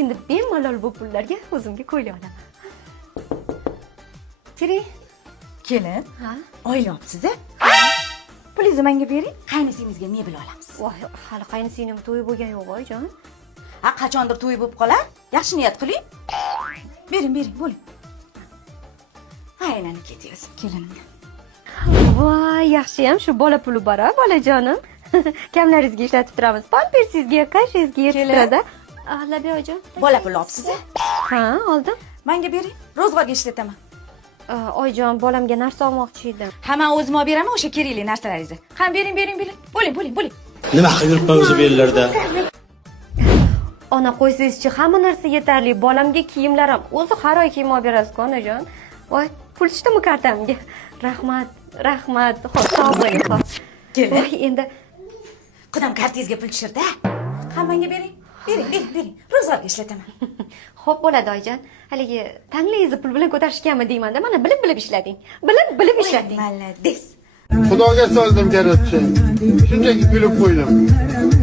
Endi bemalol bu pullarga o'zimga ko'ylak olaman. Kiring. Kelin, Ha? oila olibsiz-a? Pulingizni menga bering, qaynisingizga mebel olamiz. Voy, hali qaynsinglim to'yi bo'lgan yo'q oyijon. Ha, qachondir to'y bo'lib qolar, yaxshi niyat qiling. Bering, bo'ling. Ha, aylanib ketasiz kelinimga. Voy, yaxshiyam shu bola puli bor-a, bolajonim. Kamlaringizga ishlatib turamiz. Pampersingizga, kashingizga yetib turadi. Labiyojon. Bola pul olibsiz-a? Ha, oldim. Menga bering, ro'zg'orga ishlataman. Oyijon, bolamga narsa olmoqchi edim. Ha, men o'zim olib beraman o'sha kerakli narsalaringizni. Qani bering. Bo'ling. Nima qilib yuribman o'zi bu yerlarda? Ona qo'ysangizchi, hamma narsa yetarli. Bolamga kiyimlar ham o'zi har oy kiyim olib berasiz-ku, onajon. Voy, pul tushdimi kartamga? Rahmat. Xo'p, sog' bo'ling, xo'p. Kelin. Voy, endi Qudam kartingizga pul tushirdi. Qani menga bering. Bering. Ro'zg'orga ishlataman. xo'p bo'ladi oyijon. Haligi tanglingizni pul bilan ko'tarishganmi deyman-da. Mana bilib ishlating. Bilib ishlating. Malades. Xudoga soldim garchi. Shunchaki kulib qo'ydim.